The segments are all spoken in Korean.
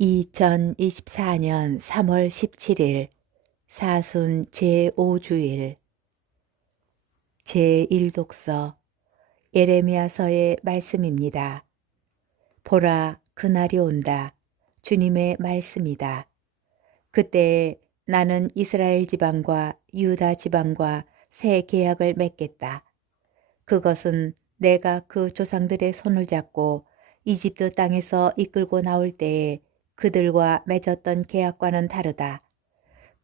2024년 3월 17일 사순 제5주일 제1독서 예레미야서의 말씀입니다. 보라, 그날이 온다. 주님의 말씀이다. 그때에 나는 이스라엘 지방과 유다 지방과 새 계약을 맺겠다. 그것은 내가 그 조상들의 손을 잡고 이집트 땅에서 이끌고 나올 때에 그들과 맺었던 계약과는 다르다.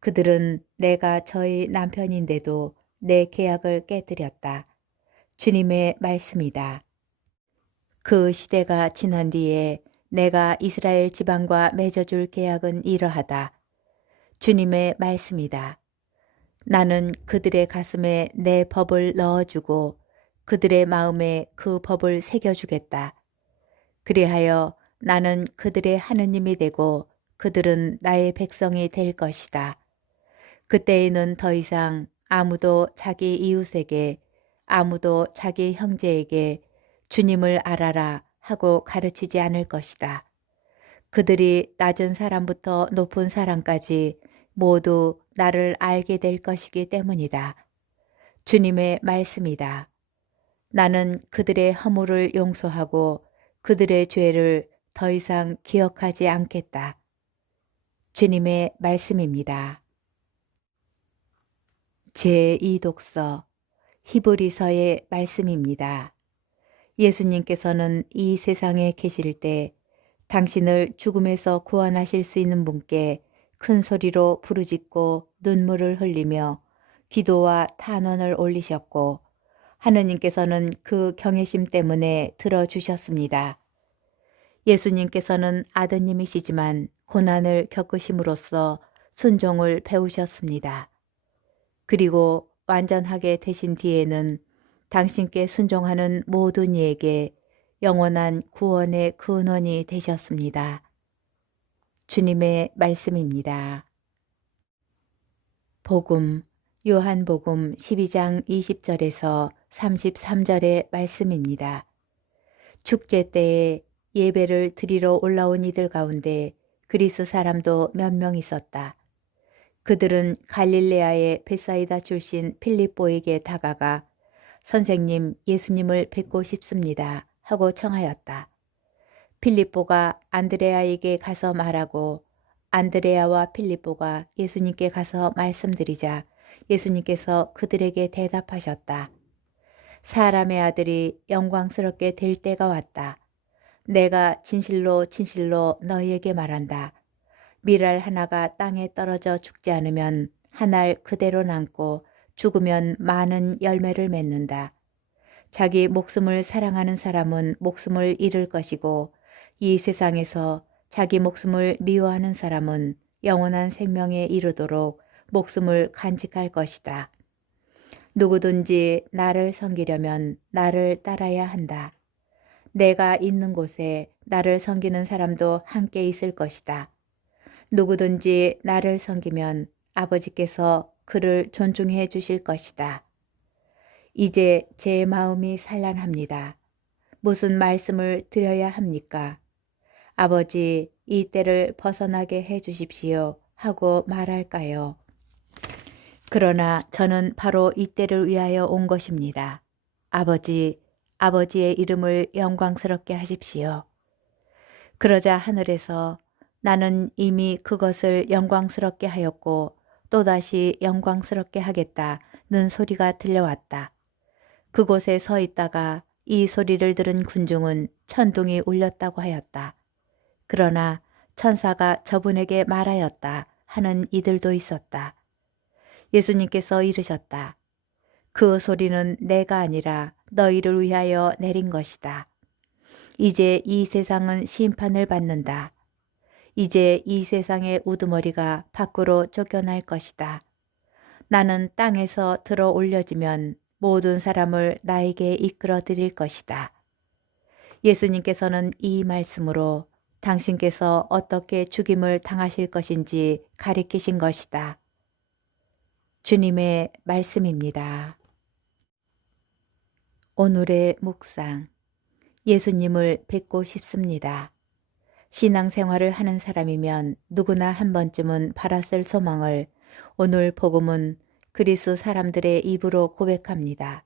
그들은 내가 저희 남편인데도 내 계약을 깨뜨렸다. 주님의 말씀이다. 그 시대가 지난 뒤에 내가 이스라엘 지방과 맺어줄 계약은 이러하다. 주님의 말씀이다. 나는 그들의 가슴에 내 법을 넣어주고 그들의 마음에 그 법을 새겨주겠다. 그리하여 나는 그들의 하느님이 되고 그들은 나의 백성이 될 것이다. 그때에는 더 이상 아무도 자기 이웃에게 아무도 자기 형제에게 주님을 알아라 하고 가르치지 않을 것이다. 그들이 낮은 사람부터 높은 사람까지 모두 나를 알게 될 것이기 때문이다. 주님의 말씀이다. 나는 그들의 허물을 용서하고 그들의 죄를 더 이상 기억하지 않겠다. 주님의 말씀입니다. 제2독서 히브리서의 말씀입니다. 예수님께서는 이 세상에 계실 때 당신을 죽음에서 구원하실 수 있는 분께 큰 소리로 부르짖고 눈물을 흘리며 기도와 탄원을 올리셨고 하느님께서는 그 경외심 때문에 들어주셨습니다. 예수님께서는 아드님이시지만 고난을 겪으심으로써 순종을 배우셨습니다. 그리고 완전하게 되신 뒤에는 당신께 순종하는 모든 이에게 영원한 구원의 근원이 되셨습니다. 주님의 말씀입니다. 복음, 요한복음 12장 20절에서 33절의 말씀입니다. 축제 때에 예배를 드리러 올라온 이들 가운데 그리스 사람도 몇 명 있었다. 그들은 갈릴레아의 베사이다 출신 필립보에게 다가가 선생님, 예수님을 뵙고 싶습니다 하고 청하였다. 필립보가 안드레아에게 가서 말하고 안드레아와 필립보가 예수님께 가서 말씀드리자 예수님께서 그들에게 대답하셨다. 사람의 아들이 영광스럽게 될 때가 왔다. 내가 진실로 진실로 너희에게 말한다. 밀알 하나가 땅에 떨어져 죽지 않으면 한 알 그대로 남고 죽으면 많은 열매를 맺는다. 자기 목숨을 사랑하는 사람은 목숨을 잃을 것이고 이 세상에서 자기 목숨을 미워하는 사람은 영원한 생명에 이르도록 목숨을 간직할 것이다. 누구든지 나를 섬기려면 나를 따라야 한다. 내가 있는 곳에 나를 섬기는 사람도 함께 있을 것이다. 누구든지 나를 섬기면 아버지께서 그를 존중해 주실 것이다. 이제 제 마음이 산란합니다. 무슨 말씀을 드려야 합니까? 아버지, 이 때를 벗어나게 해 주십시오 하고 말할까요? 그러나 저는 바로 이 때를 위하여 온 것입니다. 아버지, 아버지의 이름을 영광스럽게 하십시오. 그러자 하늘에서 나는 이미 그것을 영광스럽게 하였고 또다시 영광스럽게 하겠다는 소리가 들려왔다. 그곳에 서 있다가 이 소리를 들은 군중은 천둥이 울렸다고 하였다. 그러나 천사가 저분에게 말하였다 하는 이들도 있었다. 예수님께서 이르셨다. 그 소리는 내가 아니라 너희를 위하여 내린 것이다. 이제 이 세상은 심판을 받는다. 이제 이 세상의 우두머리가 밖으로 쫓겨날 것이다. 나는 땅에서 들어 올려지면 모든 사람을 나에게 이끌어 드릴 것이다. 예수님께서는 이 말씀으로 당신께서 어떻게 죽임을 당하실 것인지 가리키신 것이다. 주님의 말씀입니다. 오늘의 묵상. 예수님을 뵙고 싶습니다. 신앙생활을 하는 사람이면 누구나 한 번쯤은 바랐을 소망을 오늘 복음은 그리스 사람들의 입으로 고백합니다.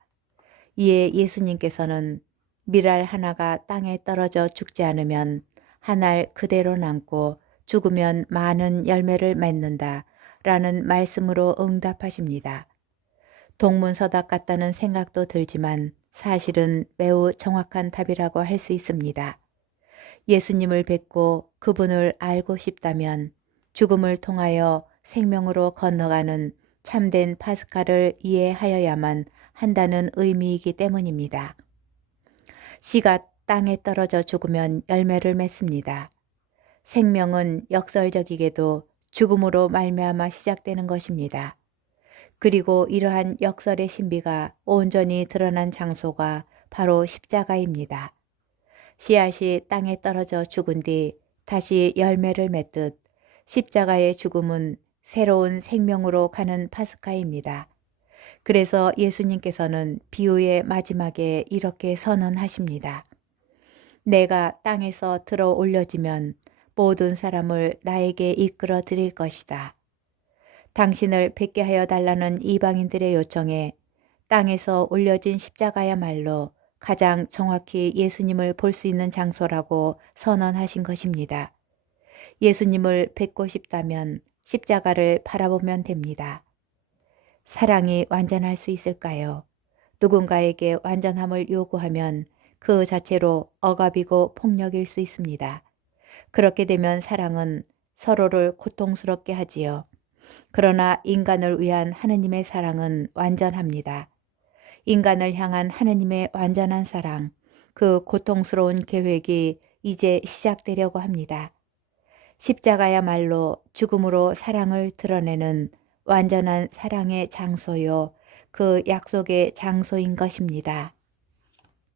이에 예수님께서는 밀알 하나가 땅에 떨어져 죽지 않으면 한 알 그대로 남고 죽으면 많은 열매를 맺는다 라는 말씀으로 응답하십니다. 동문서답 같다는 생각도 들지만 사실은 매우 정확한 답이라고 할 수 있습니다. 예수님을 뵙고 그분을 알고 싶다면 죽음을 통하여 생명으로 건너가는 참된 파스카를 이해하여야만 한다는 의미이기 때문입니다. 씨가 땅에 떨어져 죽으면 열매를 맺습니다. 생명은 역설적이게도 죽음으로 말미암아 시작되는 것입니다. 그리고 이러한 역설의 신비가 온전히 드러난 장소가 바로 십자가입니다. 씨앗이 땅에 떨어져 죽은 뒤 다시 열매를 맺듯 십자가의 죽음은 새로운 생명으로 가는 파스카입니다. 그래서 예수님께서는 비유의 마지막에 이렇게 선언하십니다. 내가 땅에서 들어 올려지면 모든 사람을 나에게 이끌어 드릴 것이다. 당신을 뵙게 하여 달라는 이방인들의 요청에 땅에서 올려진 십자가야말로 가장 정확히 예수님을 볼 수 있는 장소라고 선언하신 것입니다. 예수님을 뵙고 싶다면 십자가를 바라보면 됩니다. 사랑이 완전할 수 있을까요? 누군가에게 완전함을 요구하면 그 자체로 억압이고 폭력일 수 있습니다. 그렇게 되면 사랑은 서로를 고통스럽게 하지요. 그러나 인간을 위한 하느님의 사랑은 완전합니다. 인간을 향한 하느님의 완전한 사랑, 그 고통스러운 계획이 이제 시작되려고 합니다. 십자가야말로 죽음으로 사랑을 드러내는 완전한 사랑의 장소요, 그 약속의 장소인 것입니다.